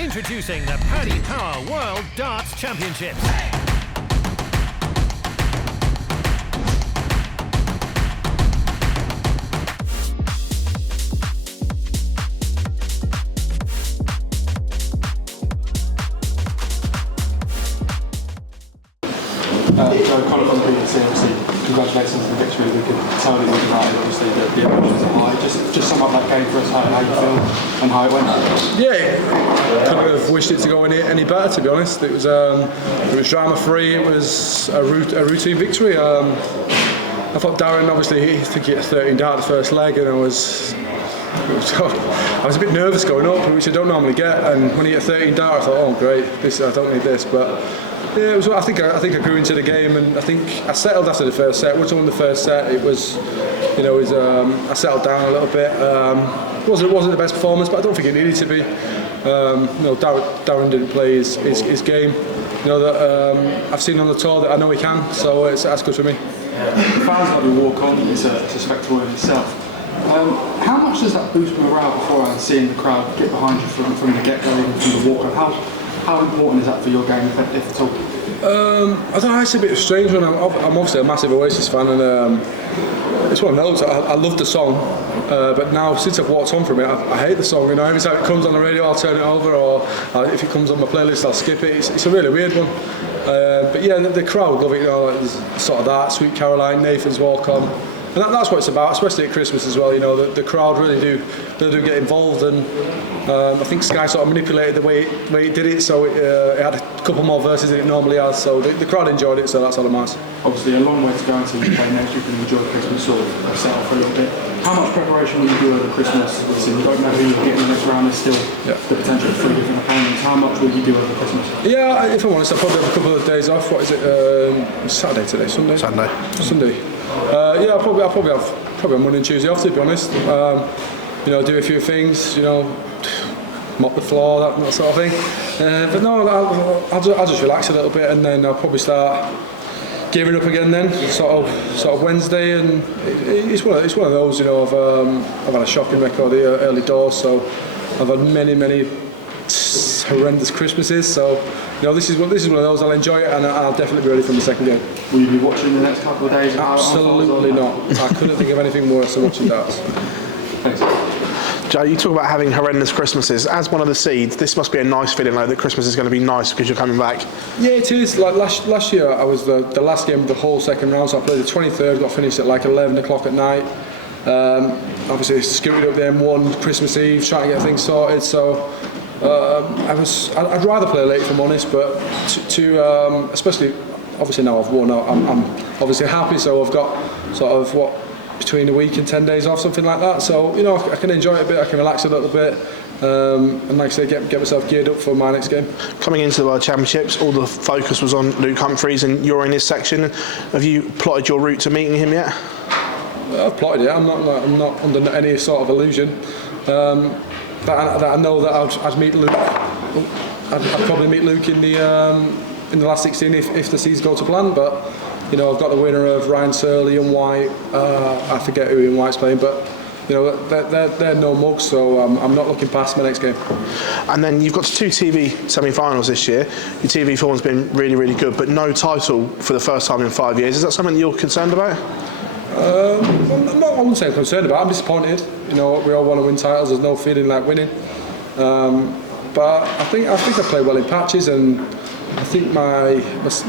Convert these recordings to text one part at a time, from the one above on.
Introducing the Paddy Power World Darts Championships. Cullen from BBC, obviously, congratulations on the victory. We could totally win United, obviously, the emotions are high. Just sum up that game for us, how you feel and how it went. Yeah, couldn't have wished it to go any better, to be honest. It was drama free. It was a routine victory. I thought Darren, obviously, I think he hit 13 dart the first leg, and I was a bit nervous going up, which I don't normally get. And when he hit 13 dart, I thought, oh great, I don't need this. But yeah, I think I grew into the game, and I think I settled after the first set. Once I won the first set, it was, I settled down a little bit. It wasn't the best performance, but I don't think it needed to be. Darren didn't play his game. That I've seen on the tour that I know he can, so that's good for me. The fans got to walk on. It's a spectacle in itself. How much does that boost morale beforehand, seeing the crowd get behind you from the get-go, even from the walk-up? How important is that for your game, if at all? I don't know, it's a bit of a strange one. I'm obviously a massive Oasis fan, and it's one of those. I love the song, but now since I've walked on from it, I hate the song. Every time it comes on the radio, I'll turn it over, or if it comes on my playlist, I'll skip it. It's a really weird one. But yeah, the crowd love it. There's sort of that Sweet Caroline, Nathan's Walk On, and that's what it's about, especially at Christmas as well. The crowd really do get involved, and I think Sky sort of manipulated the way it did it, so it had a couple more verses than it normally has. So the crowd enjoyed it, so that's all that matters. Obviously, a long way to go until you play next week and enjoy Christmas, sort of set off for a little bit. How much preparation will you do over Christmas? Obviously, you don't know who you're getting in the next round. There's still the potential of 3 different opponents. How much will you do over Christmas? Yeah, if I'm honest, I'll probably have a couple of days off. What is it? Saturday today, Sunday. Sunday. Yeah, I'll probably have Monday and Tuesday off, to be honest. Do a few things. Mop the floor, that sort of thing. But no, I'll just relax a little bit, and then I'll probably start gearing up again then, sort of Wednesday, and it's one of those. I've had a shocking record here early doors, so I've had many horrendous Christmases. So this is one of those. I'll enjoy it, and I'll definitely be ready for the second game. Will you be watching the next couple of days? Absolutely not. I couldn't think of anything worse than watching darts. Thanks. Joe, you talk about having horrendous Christmases. As one of the seeds, this must be a nice feeling, that Christmas is going to be nice because you're coming back. Yeah, it is. Like last year, I was the last game of the whole second round, so I played the 23rd, got finished at 11 o'clock at night. Obviously, scooted up the M1 Christmas Eve, trying to get things sorted. So I'd rather play late, if I'm honest, but especially, obviously now I've won, I'm obviously happy, so I've got sort of between a week and 10 days off, something like that. So I can enjoy it a bit, I can relax a little bit, and like I say, get myself geared up for my next game. Coming into the World Championships, all the focus was on Luke Humphries, and you're in his section. Have you plotted your route to meeting him yet? I've plotted it. I'm not under any sort of illusion. That I know that I'd meet Luke. I'd probably meet Luke in the last 16 if the seeds go to plan, but. I've got the winner of Ryan Searle, Ian White. I forget who Ian White's playing, but they're no mugs, so I'm not looking past my next game. And then you've got 2 TV semi-finals this year. Your TV form's been really, really good, but no title for the first time in 5 years. Is that something that you're concerned about? I wouldn't say I'm concerned about it. I'm disappointed. We all want to win titles. There's no feeling like winning. But I think I play well in patches, and I think my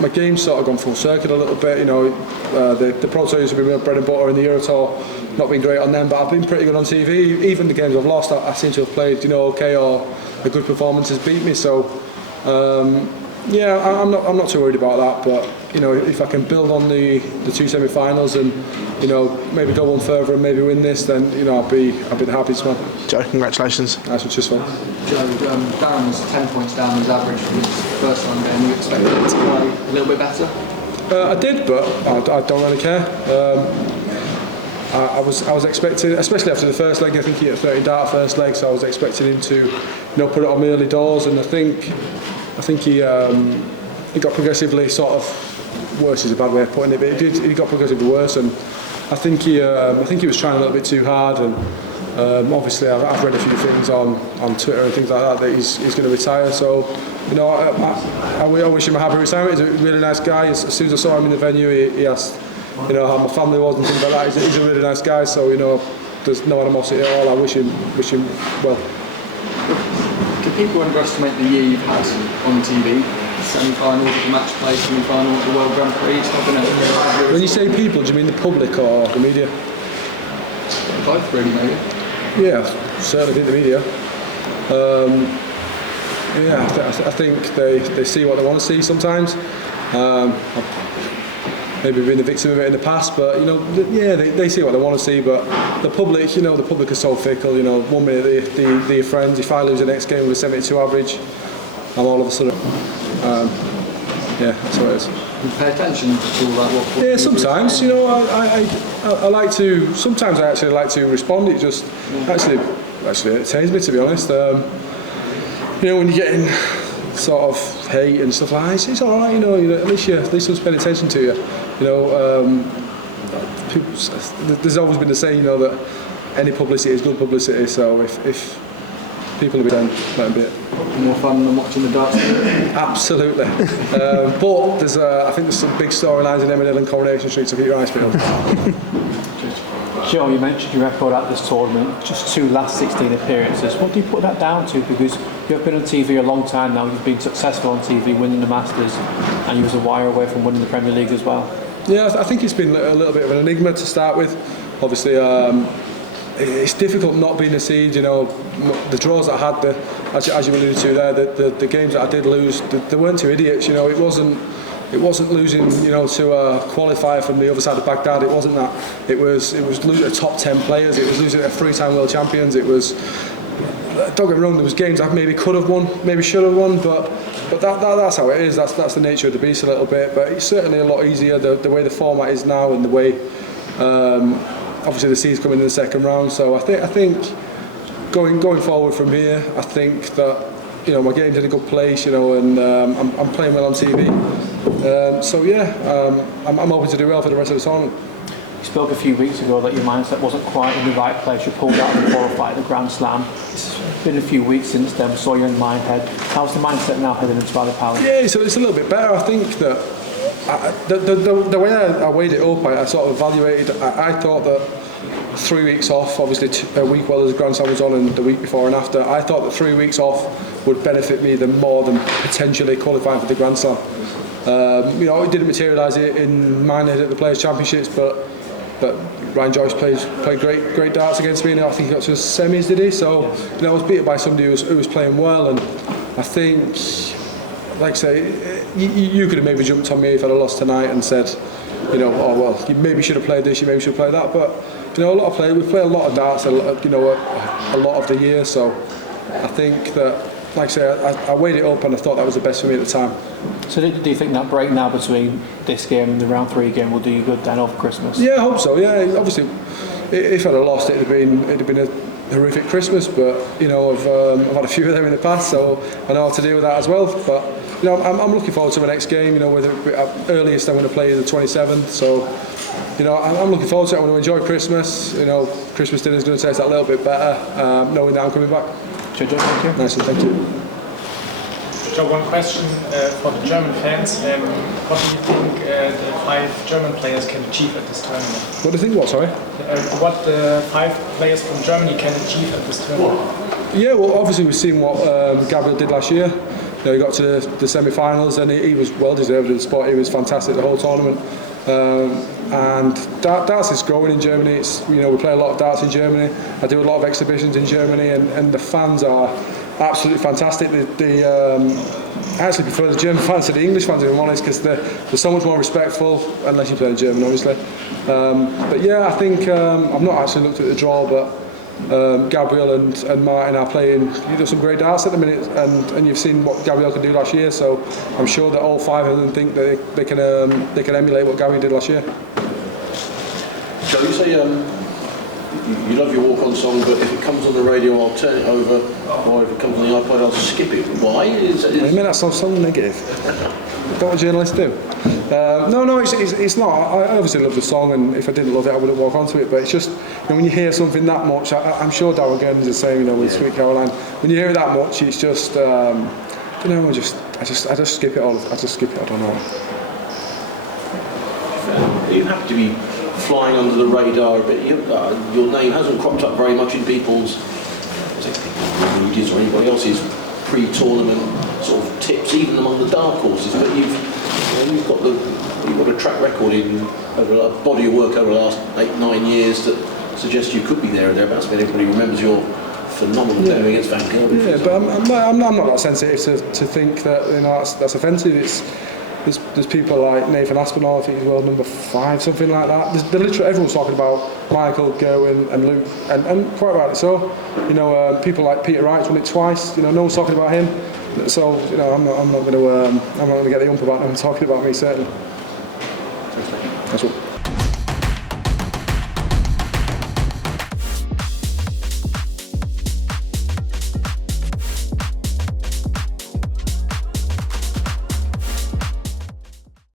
game's sort of gone full circuit a little bit. The Pro Tour used to be my bread and butter in the Euro Tour. Not been great on them, but I've been pretty good on TV. Even the games I've lost, I seem to have played, okay, or a good performance has beat me. So, I'm not too worried about that. But if I can build on the 2 semi-finals and maybe go one further and maybe win this, then I'll be the happiest man. Joe, congratulations. That's what's just fun. Joe, Darren was 10 points down his average for his first time game. You expected it to play a little bit better? I did, but I don't really care. I was expecting, especially after the first leg. I think he hit 30 dart first leg, so I was expecting him to put it on me early doors, and I think he got progressively sort of worse is a bad way of putting it, but he got progressively worse, and I think he was trying a little bit too hard, and Obviously, I've read a few things on Twitter and things like that he's going to retire. So, you know, I wish him a happy retirement. He's a really nice guy. As soon as I saw him in the venue, he asked, you know, how my family was and things like that. He's a really nice guy. So, you know, there's no animosity at all. I wish him well. Can people underestimate the year you've had on TV? Semi-final, match play, semi-final, the World Grand Prix. It's not been a... When you say people, do you mean the public or the media? Both, really, maybe. Yeah, certainly think the media. I think they see what they want to see sometimes. Maybe been the victim of it in the past, but you know, they see what they want to see. But the public, you know, the public is so fickle. You know, 1 minute they're your friends. If I lose the next game with a 72 average, I'm all of a sudden. That's what it is. You pay attention to all that. Yeah, sometimes. You know, I like to. Sometimes I actually like to respond. It just actually entertains me, to be honest. You know, when you're getting sort of hate and stuff like that, it's all right. You know, at least someone's paying attention to you. You know, there's always been the saying, you know, that any publicity is good publicity. So if people are then let them be it. More fun than watching the darts. Absolutely. But I think there's some big storylines in Eminem and Coronation Street, so keep your eyes peeled. Joe, you mentioned your record at this tournament, just 2 last 16 appearances. What do you put that down to? Because you've been on TV a long time now, you've been successful on TV, winning the Masters, and you was a wire away from winning the Premier League as well. Yeah, I think it's been a little bit of an enigma to start with. Obviously, it's difficult not being a seed. You know, the draws that I had, as you alluded to there, the games that I did lose, they weren't two idiots. You know, it wasn't losing, you know, to a qualifier from the other side of Baghdad. It wasn't that. It was losing to top 10 players. It was losing to 3-time world champions. It was. Don't get me wrong. There was games I maybe could have won, maybe should have won, but that's how it is. That's the nature of the beast a little bit. But it's certainly a lot easier the way the format is now and the way. Obviously, the seed's coming in the second round. So I think going forward from here, I think that, you know, my game's in a good place, you know, and I'm playing well on TV. I'm hoping to do well for the rest of the tournament. You spoke a few weeks ago that your mindset wasn't quite in the right place. You pulled out of the qualifier at the Grand Slam. It's been a few weeks since then. We saw you in Minehead. How's the mindset now heading into Valley Palace? Yeah, so it's a little bit better. I think that the way I weighed it up, I sort of evaluated. I thought that 3 weeks off, obviously a week while the Grand Slam was on and the week before and after, I thought that 3 weeks off would benefit me more than potentially qualifying for the Grand Slam. You know, it didn't materialise in Minehead at the Players' Championships, but Ryan Joyce played great darts against me, and I think he got to the semis, did he? So, you know, I was beaten by somebody who was playing well, and I think, like I say, you could have maybe jumped on me if I'd have lost tonight and said, you know, oh well, you maybe should have played this, you maybe should have played that, but you know, we play a lot of darts, a lot of the year, so I think that, like I say, I weighed it up and I thought that was the best for me at the time. So do you think that break now between this game and the round 3 game will do you good then over Christmas? Yeah, I hope so. Yeah, obviously, if I'd have lost, it'd have been a horrific Christmas. But you know, I've had a few of them in the past, so I know how to deal with that as well. But you know, I'm looking forward to my next game. You know, whether earliest I'm going to play is the 27th. So you know, I'm looking forward to it. I'm going to enjoy Christmas. You know, Christmas dinner is going to taste that little bit better, knowing that I'm coming back. Joe, thank you. Nice, thank you. Joe, one question for the German fans. What do you think the 5 German players can achieve at this tournament? What do you think? What, sorry? What the 5 players from Germany can achieve at this tournament? Yeah, well, obviously we've seen what Gabriel did last year. You know, he got to the semi-finals and he was well deserved in the spot. He was fantastic the whole tournament. And darts is growing in Germany. It's, you know, we play a lot of darts in Germany. I do a lot of exhibitions in Germany, and the fans are absolutely fantastic. I actually prefer the German fans to the English fans, if I'm honest, because they're so much more respectful, unless you play in German, obviously. But yeah, I think I've not actually looked at the draw, but Gabriel and Martin are playing, you know, some great darts at the minute, and you've seen what Gabriel could do last year. So I'm sure that all 5 of them think that they can emulate what Gabriel did last year. Joe, you say you love your walk-on song, but if it comes on the radio, I'll turn it over, or if it comes on the iPod, I'll skip it. Why? I mean, that sounds so negative. Don't what journalists do. No, it's not. I obviously love the song, and if I didn't love it, I wouldn't walk onto it. But it's just, when you hear something that much, I'm sure Darryl Gurney's the same, with Sweet Caroline. When you hear it that much, it's just, I just skip it all. I just skip it. I don't know. You have to be flying under the radar a bit. Your name hasn't cropped up very much in people's medias or anybody else's pre-tournament sort of tips, even among the dark horses. But you've got a track record over a body of work over the last 8-9 years that suggests you could be there or thereabouts. I mean, everybody remembers your phenomenal game against Van Gerwen. Yeah, but I'm not that sensitive to think that that's offensive. There's people like Nathan Aspinall, I think he's world number 5, something like that. Literally everyone's talking about Michael, Gerwin and Luke, and quite rightly so. People like Peter Wright's won it twice. No one's talking about him. So I'm not going to get the ump about them talking about me, certainly.